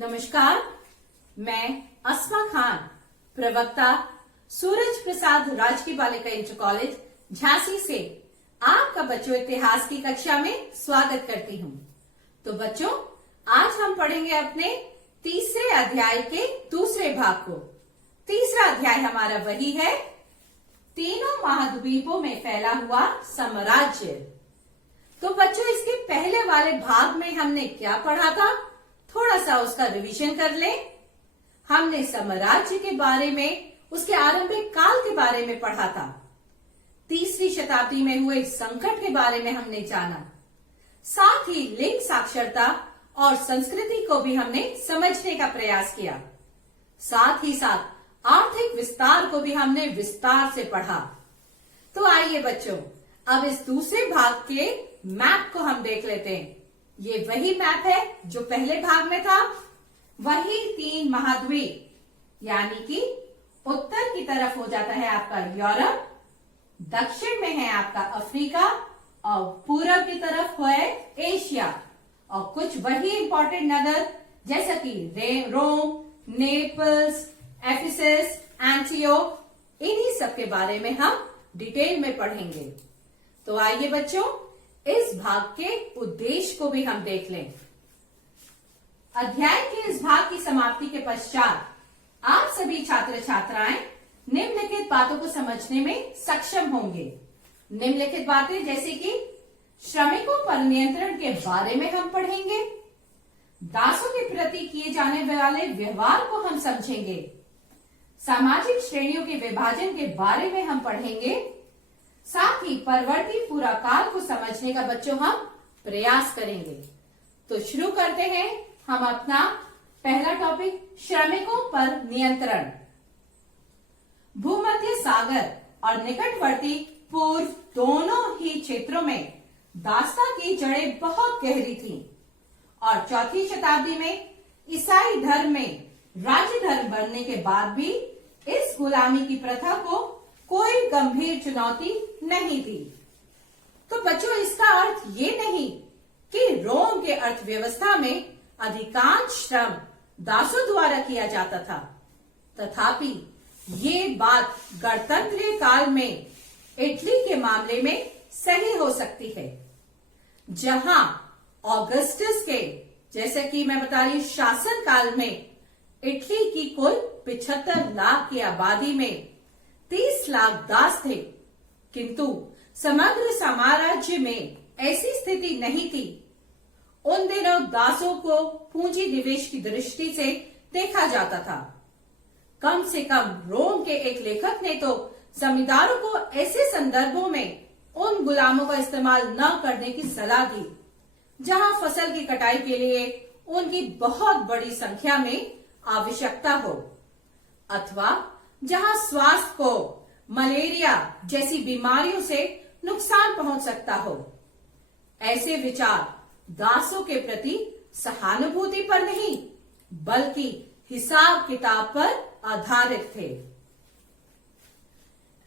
नमस्कार, मैं अस्मा खान, प्रवक्ता सूरज प्रसाद राजकीय बालिका इंटर कॉलेज झांसी से आपका बच्चों इतिहास की कक्षा में स्वागत करती हूँ। तो बच्चों, आज हम पढ़ेंगे अपने तीसरे अध्याय के दूसरे भाग को। तीसरा अध्याय हमारा वही है, तीनों महाद्वीपों में फैला हुआ साम्राज्य। तो बच्चों, इसके पहले वाले भाग में हमने क्या पढ़ा था, थोड़ा सा उसका रिवीजन कर लें। हमने साम्राज्य के बारे में, उसके आरंभिक काल के बारे में पढ़ा था। तीसरी शताब्दी में हुए संकट के बारे में हमने जाना। साथ ही लिंग साक्षरता और संस्कृति को भी हमने समझने का प्रयास किया। साथ ही साथ आर्थिक विस्तार को भी हमने विस्तार से पढ़ा। तो आइए बच्चों, अब इस दूसरे भाग के मैप को हम देख लेते हैं। ये वही मैप है जो पहले भाग में था। वही तीन महाद्वीप, यानी कि उत्तर की तरफ हो जाता है आपका यूरोप, दक्षिण में है आपका अफ्रीका और पूरब की तरफ है एशिया। और कुछ वही इंपॉर्टेंट नगर जैसा कि रोम, नेपल्स, एफिसस, एंटियोक, इन्हीं सब के बारे में हम डिटेल में पढ़ेंगे। तो आइए बच्चों, इस भाग के उद्देश्य को भी हम देख लें। अध्याय के इस भाग की समाप्ति के पश्चात आप सभी छात्र छात्राएं निम्नलिखित बातों को समझने में सक्षम होंगे। निम्नलिखित बातें जैसे कि श्रमिकों पर नियंत्रण के बारे में हम पढ़ेंगे, दासों के प्रति किए जाने वाले व्यवहार को हम समझेंगे, सामाजिक श्रेणियों के विभाजन के बारे में हम पढ़ेंगे, साथ ही परवर्ती पूरा काल को समझने का बच्चों हम प्रयास करेंगे। तो शुरू करते हैं हम अपना पहला टॉपिक, श्रमिकों पर नियंत्रण। भूमध्य सागर और निकटवर्ती पूर्व दोनों ही क्षेत्रों में दासता की जड़ें बहुत गहरी थीं और चौथी शताब्दी में ईसाई धर्म में राज्य धर्म बनने के बाद भी इस गुलामी की प्रथा को कोई गंभीर चुनौती नहीं थी। तो बच्चों, इसका अर्थ ये नहीं कि रोम के अर्थव्यवस्था में अधिकांश श्रम दासों द्वारा किया जाता था। तथापि ये बात गणतंत्रीय काल में इटली के मामले में सही हो सकती है, जहां ऑगस्टस के, जैसे कि मैं बता रही हूं, शासन काल में इटली की कुल 75 लाख की आबादी में 30 लाख दास थे, किंतु समग्र साम्राज्य में ऐसी स्थिति नहीं थी। उन दिनों दासों को पूंजी निवेश की दृष्टि से देखा जाता था। कम से कम रोम के एक लेखक ने तो जमींदारों को ऐसे संदर्भों में उन गुलामों का इस्तेमाल न करने की सलाह दी जहां फसल की कटाई के लिए उनकी बहुत बड़ी संख्या में आवश्यकता हो, अथवा जहां स्वास्थ्य को मलेरिया जैसी बीमारियों से नुकसान पहुंच सकता हो। ऐसे विचार दासों के प्रति सहानुभूति पर नहीं, बल्कि हिसाब किताब पर आधारित थे।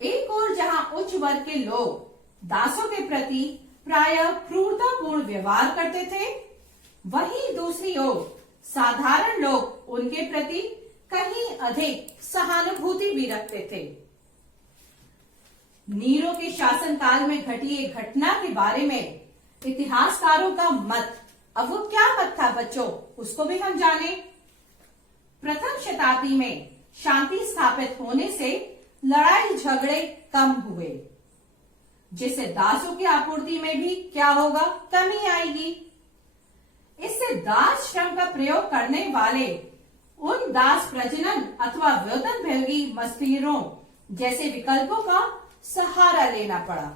एक ओर जहां उच्च वर्ग के लोग दासों के प्रति प्रायः क्रूरतापूर्ण व्यवहार करते थे, वहीं दूसरी ओर साधारण लोग उनके प्रति कहीं अधिक सहानुभूति भी रखते थे। नीरो के शासनकाल में घटी एक घटना के बारे में इतिहासकारों का मत, अब वो क्या मत था बच्चों, उसको भी हम जाने। प्रथम शताब्दी में शांति स्थापित होने से लड़ाई झगड़े कम हुए, जिससे दासों की आपूर्ति में भी क्या होगा, कमी आएगी। इससे दास श्रम का प्रयोग करने वाले उन दास प्रजनन अथवा वेतनभोगी मजदूरों जैसे विकल्पों का सहारा लेना पड़ा।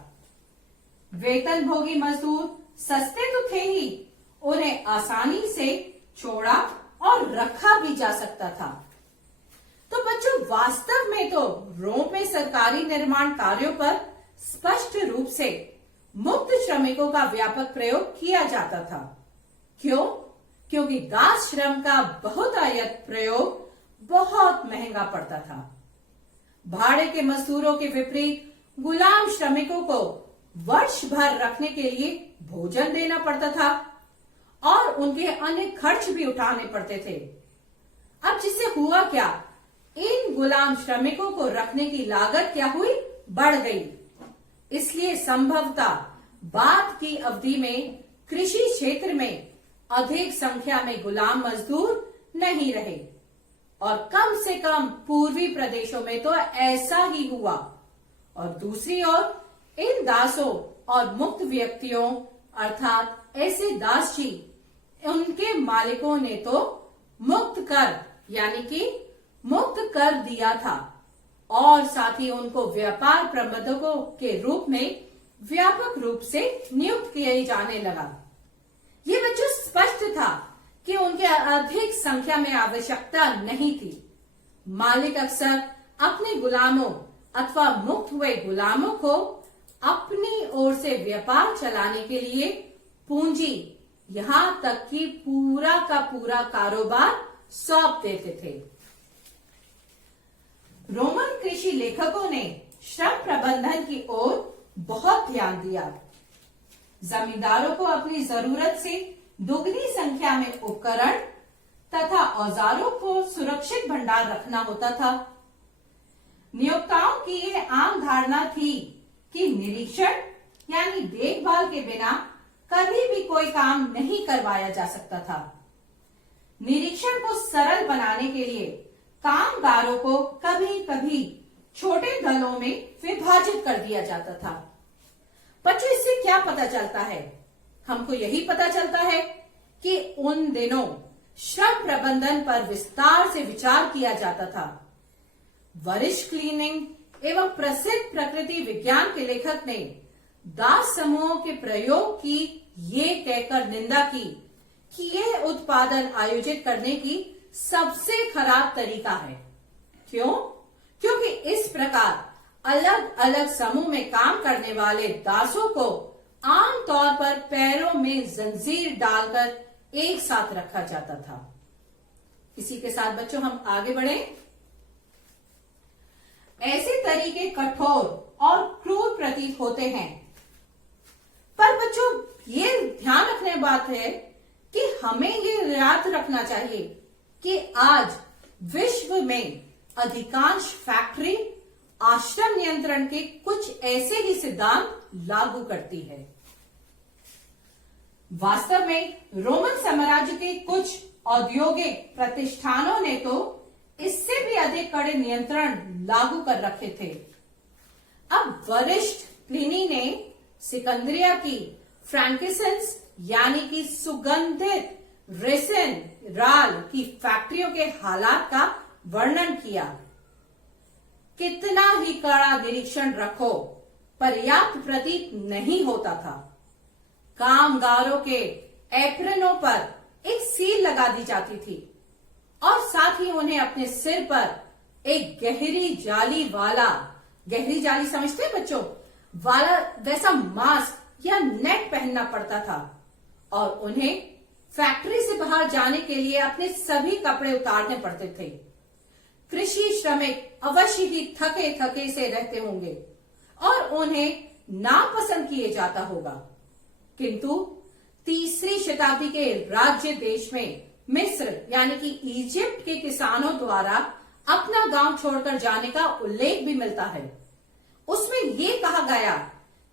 वेतनभोगी मजदूर सस्ते तो थे ही, उन्हें आसानी से छोड़ा और रखा भी जा सकता था। तो बच्चों, वास्तव में तो रोम में सरकारी निर्माण कार्यों पर स्पष्ट रूप से मुक्त श्रमिकों का व्यापक प्रयोग किया जाता था। क्यों? क्योंकि दास श्रम का बहुतायत प्रयोग बहुत महंगा पड़ता था। भाड़े के मजदूरों के विपरीत गुलाम श्रमिकों को वर्ष भर रखने के लिए भोजन देना पड़ता था और उनके अन्य खर्च भी उठाने पड़ते थे। अब जिससे हुआ क्या, इन गुलाम श्रमिकों को रखने की लागत क्या हुई, बढ़ गई। इसलिए संभवतः बाद की अवधि में कृषि क्षेत्र में अधिक संख्या में गुलाम मजदूर नहीं रहे, और कम से कम पूर्वी प्रदेशों में तो ऐसा ही हुआ। और दूसरी ओर इन दासों और मुक्त व्यक्तियों अर्थात ऐसे दास जी, उनके मालिकों ने तो मुक्त कर यानी कि मुक्त कर दिया था, और साथ ही उनको व्यापार प्रबंधकों के रूप में व्यापक रूप से नियुक्त किए जाने लगा। ये बच्चों स्पष्ट था कि उनके अधिक संख्या में आवश्यकता नहीं थी। मालिक अक्सर अपने गुलामों अथवा मुक्त हुए गुलामों को अपनी ओर से व्यापार चलाने के लिए पूंजी, यहां तक कि पूरा का पूरा कारोबार सौंप देते थे। रोमन कृषि लेखकों ने श्रम प्रबंधन की ओर बहुत ध्यान दिया। जमींदारों को अपनी जरूरत से दुगनी संख्या में उपकरण तथा औजारों को सुरक्षित भंडार रखना होता था। नियोक्ताओं की यह आम धारणा थी कि निरीक्षण यानी देखभाल के बिना कभी भी कोई काम नहीं करवाया जा सकता था। निरीक्षण को सरल बनाने के लिए कामगारों को कभी कभी छोटे दलों में विभाजित कर दिया जाता था। बच्चों, इससे क्या पता चलता है? हमको यही पता चलता है कि उन दिनों श्रम प्रबंधन पर विस्तार से विचार किया जाता था। वरिष्ठ क्लीनिंग एवं प्रसिद्ध प्रकृति विज्ञान के लेखक ने दास समूहों के प्रयोग की ये कहकर निंदा की कि यह उत्पादन आयोजित करने की सबसे खराब तरीका है। क्यों? क्योंकि इस प्रकार अलग अलग समूह में काम करने वाले दासों को आमतौर पर पैरों में जंजीर डालकर एक साथ रखा जाता था। इसी के साथ बच्चों हम आगे बढ़े। ऐसे तरीके कठोर और क्रूर प्रतीत होते हैं, पर बच्चों ये ध्यान रखने बात है कि हमें ये याद रखना चाहिए कि आज विश्व में अधिकांश फैक्ट्री आश्रम नियंत्रण के कुछ ऐसे ही सिद्धांत लागू करती है। वास्तव में रोमन साम्राज्य के कुछ औद्योगिक प्रतिष्ठानों ने तो इससे भी अधिक कड़े नियंत्रण लागू कर रखे थे। अब वरिष्ठ प्लिनी ने सिकंदरिया की फ्रैंकिसेंस यानी कि सुगंधित रेसिन राल की फैक्ट्रियों के हालात का वर्णन किया। कितना ही कड़ा निरीक्षण रखो, पर्याप्त प्रतीत नहीं होता था। कामगारों के एप्रनों पर एक सील लगा दी जाती थी और साथ ही उन्हें अपने सिर पर एक गहरी जाली समझते हैं बच्चों, वाला वैसा मास्क या नेट पहनना पड़ता था, और उन्हें फैक्ट्री से बाहर जाने के लिए अपने सभी कपड़े उतारने पड़ते थे। कृषि श्रमिक अवश्य ही थके थके से रहते होंगे और उन्हें नापसंद किए जाता होगा, किंतु तीसरी शताब्दी के राज्य देश में मिस्र यानी कि इजिप्ट के किसानों द्वारा अपना गांव छोड़कर जाने का उल्लेख भी मिलता है। उसमें ये कहा गया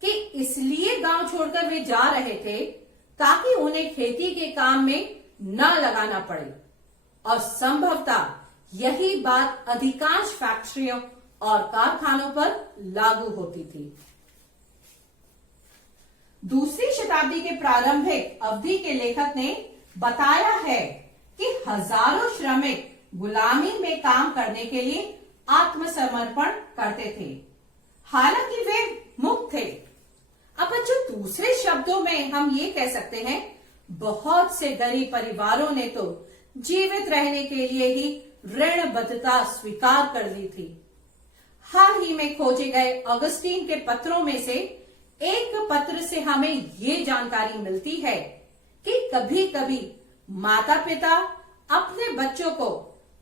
कि इसलिए गांव छोड़कर वे जा रहे थे ताकि उन्हें खेती के काम में न लगाना पड़े, और संभवतः यही बात अधिकांश फैक्ट्रियों और कारखानों पर लागू होती थी। दूसरी शताब्दी के प्रारंभिक अवधि के लेखक ने बताया है कि हजारों श्रमिक गुलामी में काम करने के लिए आत्मसमर्पण करते थे, हालांकि वे मुक्त थे। अब बच्चों दूसरे शब्दों में हम ये कह सकते हैं, बहुत से गरीब परिवारों ने तो जीवित रहने के लिए ही ऋणबद्धता स्वीकार कर ली थी। हाल ही में खोजे गए ऑगस्टीन के पत्रों में से एक पत्र से हमें ये जानकारी मिलती है कि कभी कभी माता पिता अपने बच्चों को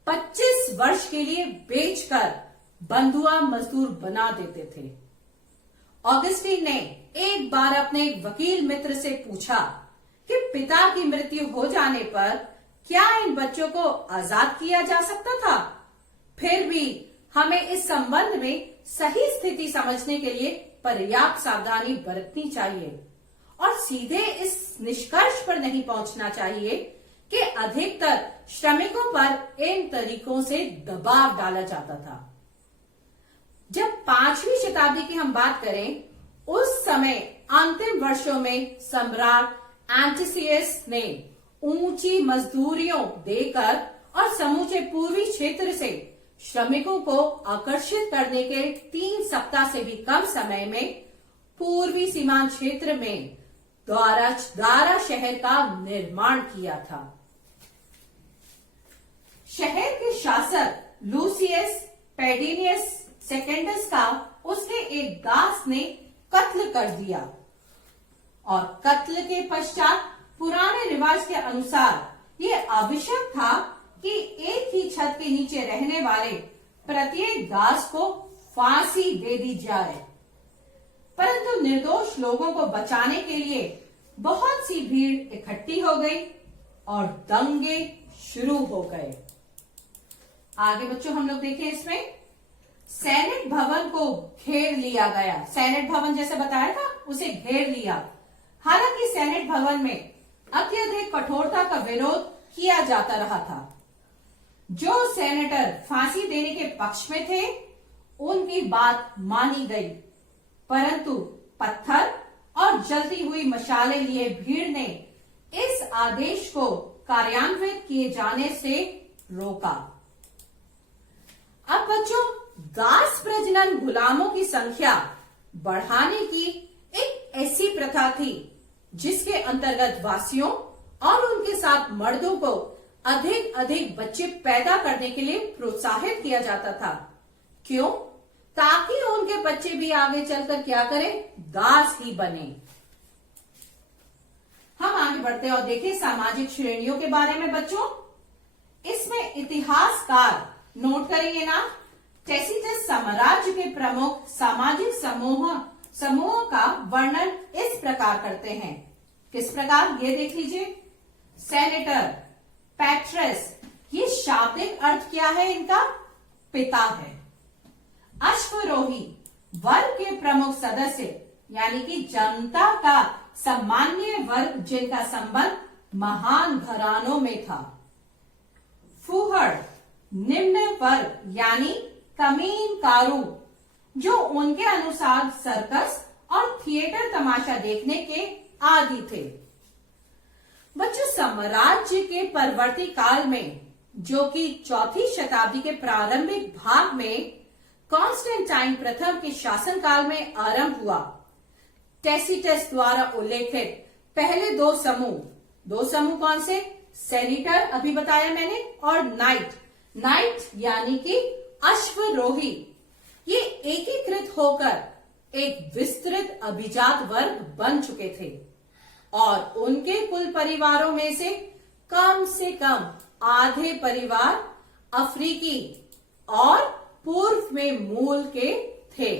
25 वर्ष के लिए बेचकर बंधुआ मजदूर बना देते थे। ऑगस्टीन ने एक बार अपने एक वकील मित्र से पूछा कि पिता की मृत्यु हो जाने पर क्या इन बच्चों को आजाद किया जा सकता था? फिर भी हमें इस संबंध में सही स्थिति समझने के लिए पर्याप्त सावधानी बरतनी चाहिए और सीधे इस निष्कर्ष पर नहीं पहुंचना चाहिए कि अधिकतर श्रमिकों पर इन तरीकों से दबाव डाला जाता था। जब 5वीं शताब्दी की हम बात करें, उस समय अंतिम वर्षों में सम्राट एंटिसियस ने ऊंची मजदूरियों देकर और समूचे पूर्वी क्षेत्र से श्रमिकों को आकर्षित करने के 3 सप्ताह से भी कम समय में पूर्वी सीमांत क्षेत्र में दारा शहर का निर्माण किया था। शहर के शासक लूसियस पेडिनियस सेकेंडस का उसके एक दास ने कत्ल कर दिया और कत्ल के पश्चात पुराने रिवाज के अनुसार ये आवश्यक था कि एक ही छत के नीचे रहने वाले प्रत्येक दास को फांसी दे दी जाए, परंतु निर्दोष लोगों को बचाने के लिए बहुत सी भीड़ इकट्ठी हो गई और दंगे शुरू हो गए। आगे बच्चों हम लोग देखें, इसमें सेनेट भवन को घेर लिया गया। सेनेट भवन जैसे बताया था, उसे घेर लिया। हालांकि सेनेट भवन में अत्यधिक कठोरता का विरोध किया जाता रहा था। जो सेनेटर फांसी देने के पक्ष में थे, उनकी बात मानी गई, परंतु पत्थर और जलती हुई मशालें लिए भीड़ ने इस आदेश को कार्यान्वित किए जाने से रोका। अब बच्चों, दास प्रजनन गुलामों की संख्या बढ़ाने की एक ऐसी प्रथा थी जिसके अंतर्गत वासियों और उनके साथ मर्दों को अधिक अधिक बच्चे पैदा करने के लिए प्रोत्साहित किया जाता था। क्यों? ताकि उनके बच्चे भी आगे चलकर क्या करें? दास ही बने। हम आगे बढ़ते और देखें सामाजिक श्रेणियों के बारे में बच्चों। इसमें इतिहासकार नोट करेंगे ना, टैसीटस साम्राज्य के प्रमुख सामाजिक समूहों का वर्णन इस प्रकार करते हैं। किस प्रकार? ये देख लीजिए। सेनेटर, पैट्रेस, ये शाब्दिक अर्थ क्या है इनका? पिता है। अश्वरोही, वर्ग के प्रमुख सदस्य, यानी कि जनता का सामान्य वर्ग जिनका संबंध महान घरानों में था। फूहड़, निम्न वर्ग यानी कमीनकारू, जो उनके अनुसार सर्कस और थिएटर तमाशा देखने के आदी थे। बच्चों, साम्राज्य के परवर्ती काल में, जो कि 4वीं शताब्दी के प्रारंभिक भाग में कॉन्स्टेंटाइन प्रथम के शासनकाल में आरंभ हुआ, टैसीटस द्वारा उल्लेखित पहले दो समूह कौन से? सेनेटर अभी बताया मैंने, और नाइट यानी कि अश्वरोही, ये एकीकृत होकर एक विस्तृत अभिजात वर्ग बन चुके थे और उनके कुल परिवारों में से कम आधे परिवार अफ्रीकी और पूर्व में मूल के थे।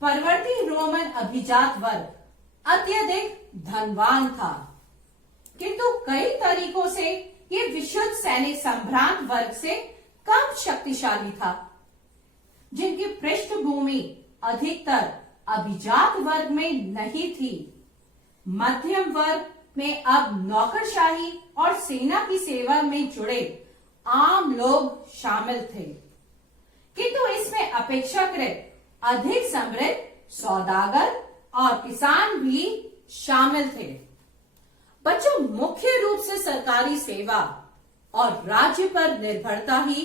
परवर्ती रोमन अभिजात वर्ग अत्यधिक धनवान था, किंतु कई तरीकों से ये विशुद्ध सैनिक संभ्रांत वर्ग से कम शक्तिशाली था, जिनकी पृष्ठभूमि अधिकतर अभिजात वर्ग में नहीं थी। मध्यम वर्ग में अब नौकरशाही और सेना की सेवा में जुड़े आम लोग शामिल थे, किंतु इसमें अपेक्षाकृत अधिक समृद्ध सौदागर और किसान भी शामिल थे। बच्चों, मुख्य रूप से सरकारी सेवा और राज्य पर निर्भरता ही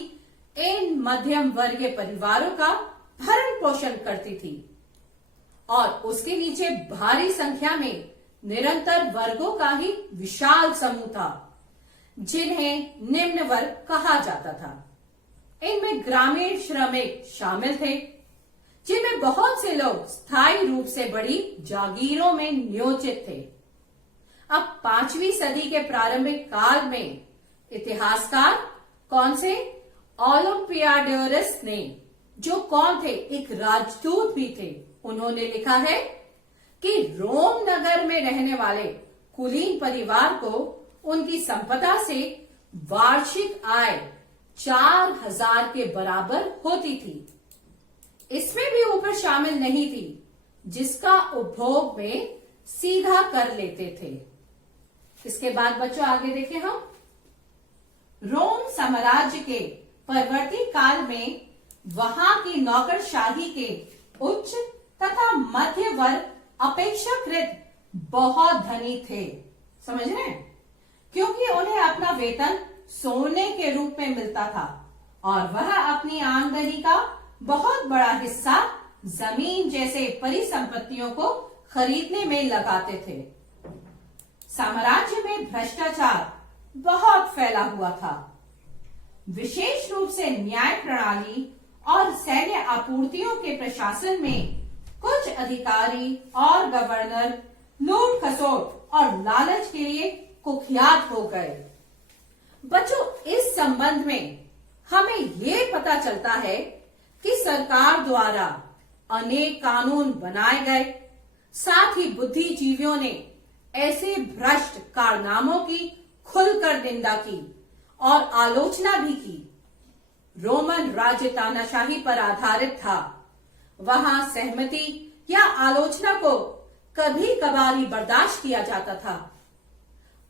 इन मध्यम वर्गीय परिवारों का भरण पोषण करती थी और उसके नीचे भारी संख्या में निरंतर वर्गों का ही विशाल समूह था, जिन्हें निम्न वर्ग कहा जाता था। इनमें ग्रामीण श्रमिक शामिल थे, जिनमें बहुत से लोग स्थायी रूप से बड़ी जागीरों में नियोजित थे। अब 5वीं सदी के प्रारंभिक काल में इतिहासकार कौन से? ओलंपियाडोरस ने, जो कौन थे? एक राजदूत भी थे। उन्होंने लिखा है कि रोम नगर में रहने वाले कुलीन परिवार को उनकी संपदा से वार्षिक आय 4000 के बराबर होती थी। इसमें भी ऊपर शामिल नहीं थी, जिसका उपभोग में सीधा कर लेते थे। इसके बाद बच्चों आगे देखें हम। रोम साम्राज्य के परवर्ती काल में वहां की नौकरशाही के उच्च तथा मध्य वर्ग अपेक्षाकृत बहुत धनी थे। समझ रहे हैं? क्योंकि उन्हें अपना वेतन सोने के रूप में मिलता था और वह अपनी आमदनी का बहुत बड़ा हिस्सा जमीन जैसे परिसंपत्तियों को खरीदने में लगाते थे। साम्राज्य में भ्रष्टाचार बहुत फैला हुआ था। विशेष रूप से न्याय प्रणाली और सैन्य आपूर्तियों के प्रशासन में कुछ अधिकारी और गवर्नर लूट खसोट और लालच के लिए कुख्यात हो गए। बच्चों, इस संबंध में हमें ये पता चलता है कि सरकार द्वारा अनेक कानून बनाए गए, साथ ही बुद्धिजीवियों ने ऐसे भ्रष्ट कारनामों की खुलकर निंदा की और आलोचना भी की। रोमन राज्य तानाशाही पर आधारित था। वहां सहमति या आलोचना को कभी कभार बर्दाश्त किया जाता था।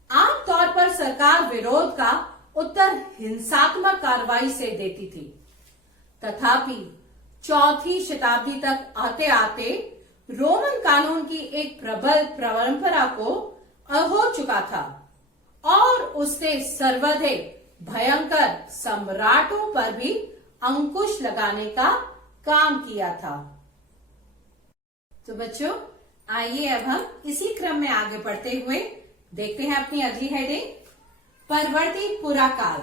आमतौर पर सरकार विरोध का उत्तर हिंसात्मक कार्रवाई से देती थी। तथापि चौथी शताब्दी तक आते आते रोमन कानून की एक प्रबल परंपरा को हो चुका था और उसने सर्वाधिक भयंकर सम्राटों पर भी अंकुश लगाने का काम किया था। तो बच्चों, आइए अब हम इसी क्रम में आगे बढ़ते हुए देखते हैं अपनी अगली हेडिंग, परवर्ती पुराकाल।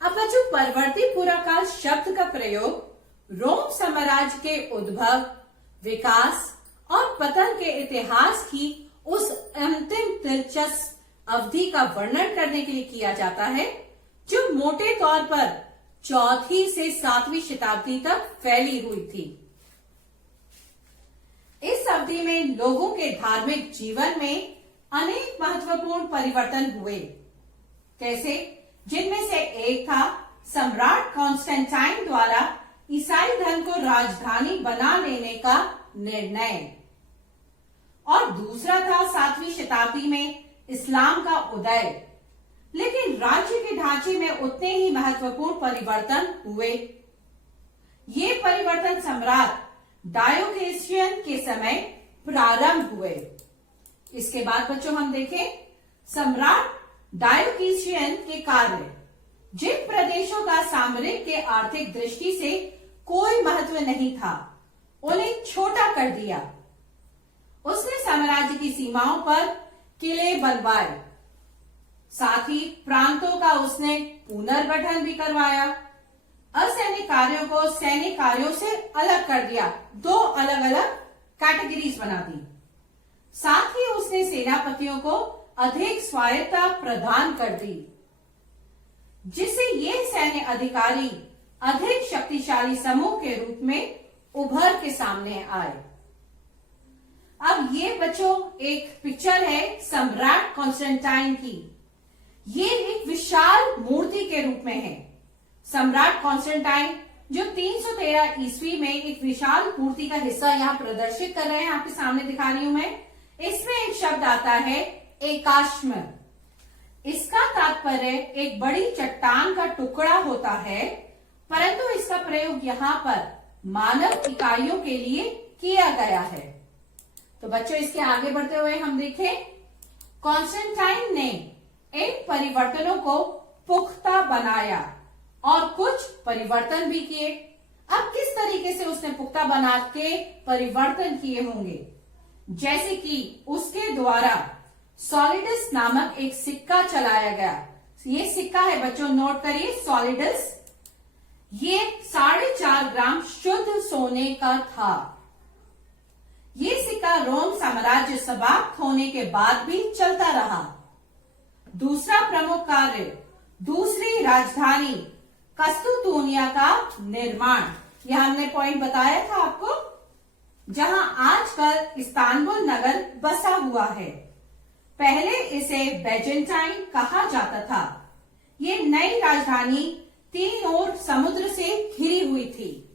अब बच्चों, परवर्ती पुराकाल शब्द का प्रयोग रोम साम्राज्य के उद्भव, विकास और पतन के इतिहास की उस अंतिम दिलचस्प अवधि का वर्णन करने के लिए किया जाता है जो मोटे तौर पर चौथी से 7वीं शताब्दी तक फैली हुई थी। इस अवधि में लोगों के धार्मिक जीवन में अनेक महत्वपूर्ण परिवर्तन हुए। कैसे? जिनमें से एक था सम्राट कॉन्स्टेंटाइन द्वारा ईसाई धर्म को राजधानी बना लेने का निर्णय, और दूसरा था 7वीं शताब्दी में इस्लाम का उदय। लेकिन राज्य के ढांचे में उतने ही महत्वपूर्ण परिवर्तन हुए। ये परिवर्तन सम्राट डायोक्लेशियन के समय प्रारंभ हुए। इसके बाद बच्चों हम देखें, सम्राट डायोक्लेशियन के कार्य। जिन प्रदेशों का सामरिक के आर्थिक दृष्टि से कोई महत्व नहीं था, उन्हें छोटा कर दिया। उसने साम्राज्य की सीमाओं पर किले बनवाए, साथ ही प्रांतों का उसने पुनर्गठन भी करवाया। असैन्य कार्यों को सैन्य कार्यों से अलग कर दिया, 2 अलग अलग कैटेगरीज बना दी। साथ ही उसने सेनापतियों को अधिक स्वायत्तता प्रदान कर दी, जिससे ये सैन्य अधिकारी अधिक शक्तिशाली समूह के रूप में उभर के सामने आए। अब ये बच्चों एक पिक्चर है सम्राट कॉन्स्टेंटाइन की। ये एक विशाल मूर्ति के रूप में है। सम्राट कॉन्स्टेंटाइन जो 313 ईस्वी में एक विशाल मूर्ति का हिस्सा यहाँ प्रदर्शित कर रहे हैं, आपके सामने दिखा रही हूं मैं। इसमें एक शब्द आता है एकाश्म। इसका तात्पर्य एक बड़ी चट्टान का टुकड़ा होता है, परंतु इसका प्रयोग यहाँ पर मानव इकाइयों के लिए किया गया है। तो बच्चों इसके आगे बढ़ते हुए हम देखें, कॉन्स्टेंटाइन ने इन परिवर्तनों को पुख्ता बनाया और कुछ परिवर्तन भी किए। अब किस तरीके से उसने पुख्ता बना के परिवर्तन किए होंगे? जैसे कि उसके द्वारा सॉलिडस नामक एक सिक्का चलाया गया। ये सिक्का है बच्चों, नोट करिए, सॉलिडस। ये 4.5 ग्राम शुद्ध सोने का था। ये सिक्का रोम साम्राज्य समाप्त होने के बाद भी चलता रहा। दूसरा प्रमुख कार्य, दूसरी राजधानी कस्तूतूनिया का निर्माण। यह हमने पॉइंट बताया था आपको, जहां आजकल इस्तांबुल नगर बसा हुआ है। पहले इसे बेजेंटाइन कहा जाता था। ये नई राजधानी तीन ओर समुद्र से घिरी हुई थी।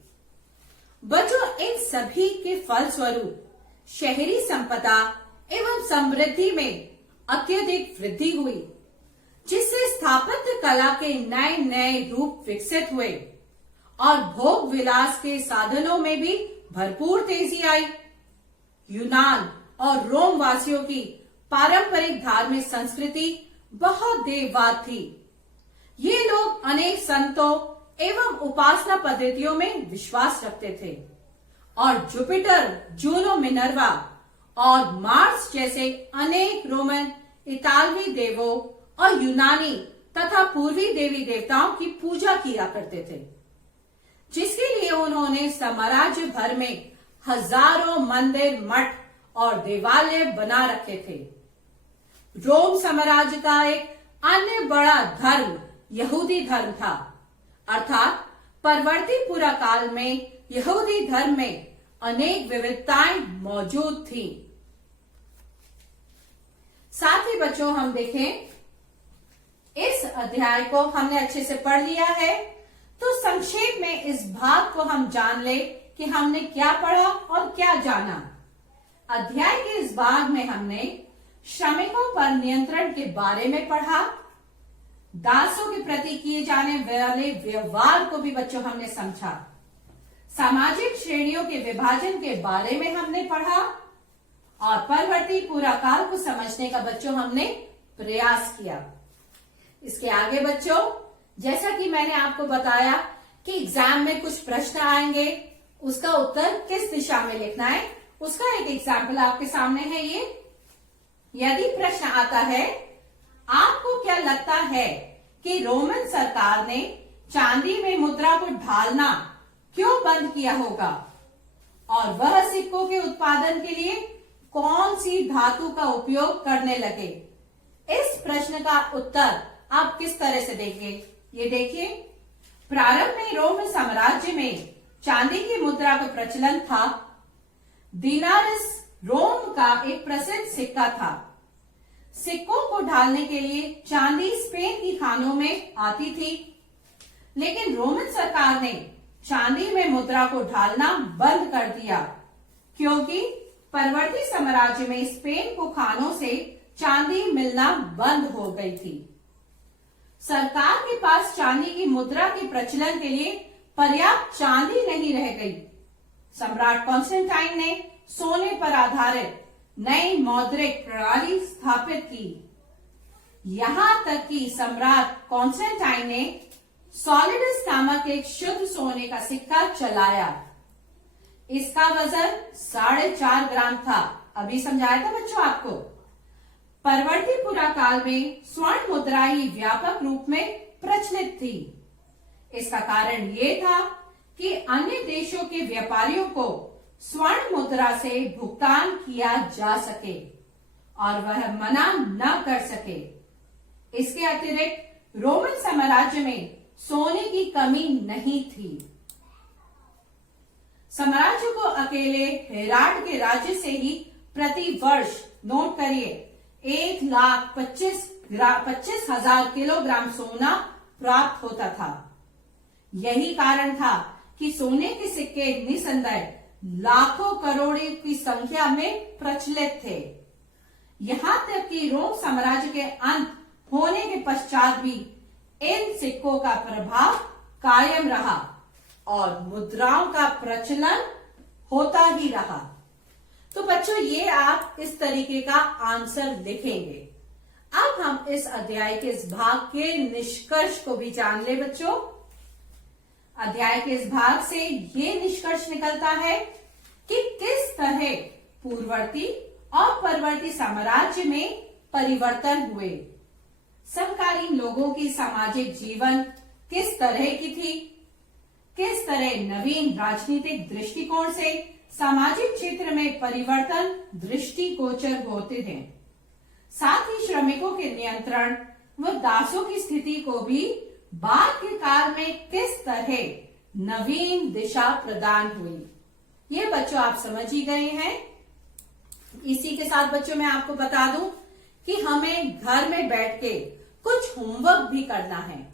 बच्चों, इन सभी के फलस्वरूप शहरी संपदा एवं समृद्धि में अत्यधिक वृद्धि हुई, जिससे स्थापत्य कला के नए नए रूप विकसित हुए और भोग विलास के साधनों में भी भरपूर तेजी आई। यूनान और रोम वासियों की पारंपरिक धार्मिक संस्कृति बहुत देववाद थी। ये लोग अनेक संतों एवं उपासना पद्धतियों में विश्वास रखते थे और जुपिटर, जूनो, मिनर्वा और मार्स जैसे अनेक रोमन, इतालवी देवों और यूनानी तथा पूर्वी देवी देवताओं की पूजा किया करते थे, जिसके लिए उन्होंने साम्राज्य भर में हजारों मंदिर, मठ और देवालय बना रखे थे। रोम साम्राज्य का एक अन्य बड़ा धर्म यहूदी धर्म था, अर्थात परवर्ती पुरा काल में यहूदी धर्म में अनेक विविधताएं मौजूद थी। साथ ही बच्चों, हम देखें, इस अध्याय को हमने अच्छे से पढ़ लिया है, तो संक्षेप में इस भाग को हम जान ले कि हमने क्या पढ़ा और क्या जाना। अध्याय के इस भाग में हमने श्रमिकों पर नियंत्रण के बारे में पढ़ा, दासों के प्रति किए जाने वाले व्यवहार को भी बच्चों हमने समझा, सामाजिक श्रेणियों के विभाजन के बारे में हमने पढ़ा और परवर्ती पुरा काल को समझने का बच्चों हमने प्रयास किया। इसके आगे बच्चों, जैसा कि मैंने आपको बताया कि एग्जाम में कुछ प्रश्न आएंगे, उसका उत्तर किस दिशा में लिखना है, उसका एक एग्जाम्पल आपके सामने है। ये यदि प्रश्न आता है, आपको क्या लगता है कि रोमन सरकार ने चांदी में मुद्रा को ढालना क्यों बंद किया होगा और वह सिक्कों के उत्पादन के लिए कौन सी धातु का उपयोग करने लगे? इस प्रश्न का उत्तर आप किस तरह से देंगे? ये देखिए, प्रारंभ में रोम साम्राज्य में चांदी की मुद्रा का प्रचलन था। दिनारिस रोम का एक प्रसिद्ध सिक्का था। सिक्कों को ढालने के लिए चांदी स्पेन की खानों में आती थी, लेकिन रोमन सरकार ने चांदी में मुद्रा को ढालना बंद कर दिया, क्योंकि परवर्ती साम्राज्य में स्पेन को खानों से चांदी मिलना बंद हो गई थी। सरकार के पास चांदी की मुद्रा के प्रचलन के लिए पर्याप्त चांदी नहीं रह गई। सम्राट कॉन्स्टेंटाइन ने सोने पर आधारित नई मौद्रिक प्रणाली स्थापित की। यहां तक कि सम्राट कॉन्स्टेंटाइन ने सॉलिडस नामक एक शुद्ध सोने का सिक्का चलाया। इसका वजन 4.5 ग्राम था। अभी समझाया था बच्चों आपको। परवर्ती पुरा काल में स्वर्ण मुद्रा ही व्यापक रूप में प्रचलित थी। इसका कारण ये था कि अन्य देशों के व्यापारियों को स्वर्ण मुद्रा से भुगतान किया जा सके और वह मना न कर सके। इसके अतिरिक्त रोमन साम्राज्य में सोने की कमी नहीं थी। साम्राज्य को अकेले हेराल्ड के राज्य से ही प्रति वर्ष, नोट करिए, 1,25,000 किलोग्राम सोना प्राप्त होता था। यही कारण था कि सोने के सिक्के निसंदेह लाखों करोड़ों की संख्या में प्रचलित थे। यहां तक कि रोम साम्राज्य के अंत होने के पश्चात भी इन सिक्कों का प्रभाव कायम रहा और मुद्राओं का प्रचलन होता ही रहा। तो बच्चों, ये आप इस तरीके का आंसर लिखेंगे। अब हम इस अध्याय के इस भाग के निष्कर्ष को भी जान ले बच्चों। अध्याय के इस भाग से ये निष्कर्ष निकलता है कि किस तरह पूर्ववर्ती और परवर्ती साम्राज्य में परिवर्तन हुए, समकालीन लोगों की सामाजिक जीवन किस तरह की थी, किस तरह नवीन राजनीतिक दृष्टिकोण से सामाजिक क्षेत्र में परिवर्तन दृष्टिगोचर होते हैं। साथ ही श्रमिकों के नियंत्रण व दासों की स्थिति को भी बाद के काल में किस तरह नवीन दिशा प्रदान हुई, ये बच्चों आप समझ ही गए हैं। इसी के साथ बच्चों मैं आपको बता दूं कि हमें घर में बैठ के कुछ होमवर्क भी करना है।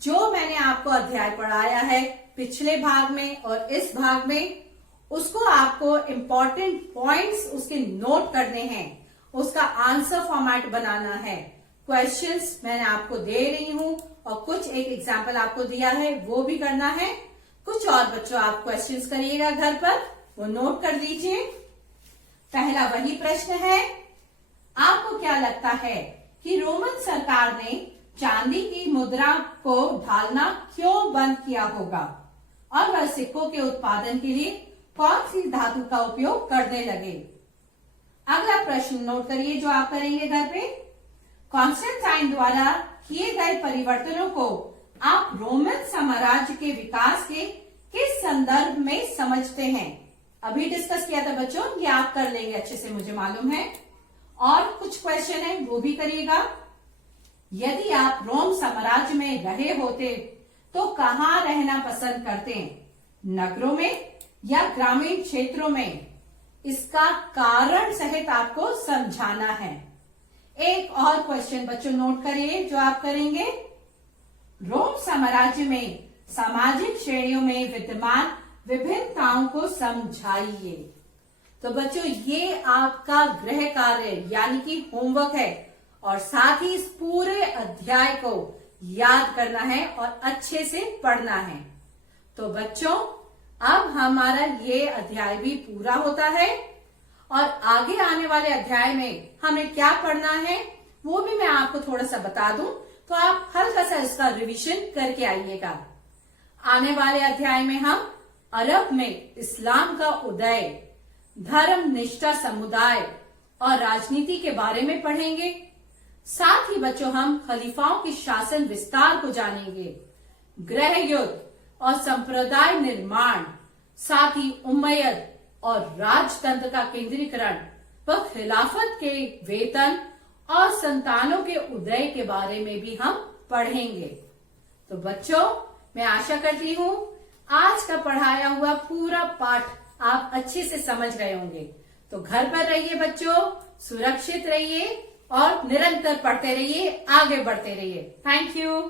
जो मैंने आपको अध्याय पढ़ाया है पिछले भाग में और इस भाग में, उसको आपको इम्पोर्टेंट पॉइंट्स उसके नोट करने हैं, उसका आंसर फॉर्मेट बनाना है। क्वेश्चंस मैंने आपको दे रही हूं और कुछ एक एग्जाम्पल आपको दिया है वो भी करना है। कुछ और बच्चों आप क्वेश्चंस करिएगा घर पर, वो नोट कर लीजिए। पहला वही प्रश्न है, आपको क्या लगता है कि रोमन सरकार ने चांदी की मुद्रा को ढालना क्यों बंद किया होगा और वह सिक्कों के उत्पादन के लिए कौन सी धातु का उपयोग करने लगे? अगला प्रश्न नोट करिए जो आप करेंगे घर पे। कॉन्स्टेंटाइन द्वारा किए गए परिवर्तनों को आप रोमन साम्राज्य के विकास के किस संदर्भ में समझते हैं? अभी डिस्कस किया था बच्चों, ये आप कर लेंगे अच्छे से, मुझे मालूम है। और कुछ क्वेश्चन है वो भी करिएगा। यदि आप रोम साम्राज्य में रहे होते तो कहाँ रहना पसंद करते हैं, नगरों में या ग्रामीण क्षेत्रों में? इसका कारण सहित आपको समझाना है। एक और क्वेश्चन बच्चों नोट करिए जो आप करेंगे। रोम साम्राज्य में सामाजिक श्रेणियों में विद्यमान विभिन्नताओं को समझाइए। तो बच्चों ये आपका गृह कार्य यानी कि होमवर्क है और साथ ही इस पूरे अध्याय को याद करना है और अच्छे से पढ़ना है। तो बच्चों अब हमारा ये अध्याय भी पूरा होता है और आगे आने वाले अध्याय में हमें क्या पढ़ना है वो भी मैं आपको थोड़ा सा बता दूं, तो आप हल्का सा इसका रिवीजन करके आइएगा। आने वाले अध्याय में हम अरब में इस्लाम का उदय, धर्म निष्ठा समुदाय और राजनीति के बारे में पढ़ेंगे। साथ ही बच्चों हम खलीफाओं के शासन विस्तार को जानेंगे, गृह युद्ध और संप्रदाय निर्माण, साथ ही उम्मयद और राजतंत्र का केंद्रीकरण व खिलाफत के वेतन और संतानों के उदय के बारे में भी हम पढ़ेंगे। तो बच्चों मैं आशा करती हूँ आज का पढ़ाया हुआ पूरा पाठ आप अच्छे से समझ गए होंगे। तो घर पर रहिए बच्चों, सुरक्षित रहिए और निरंतर पढ़ते रहिए, आगे बढ़ते रहिए। Thank you.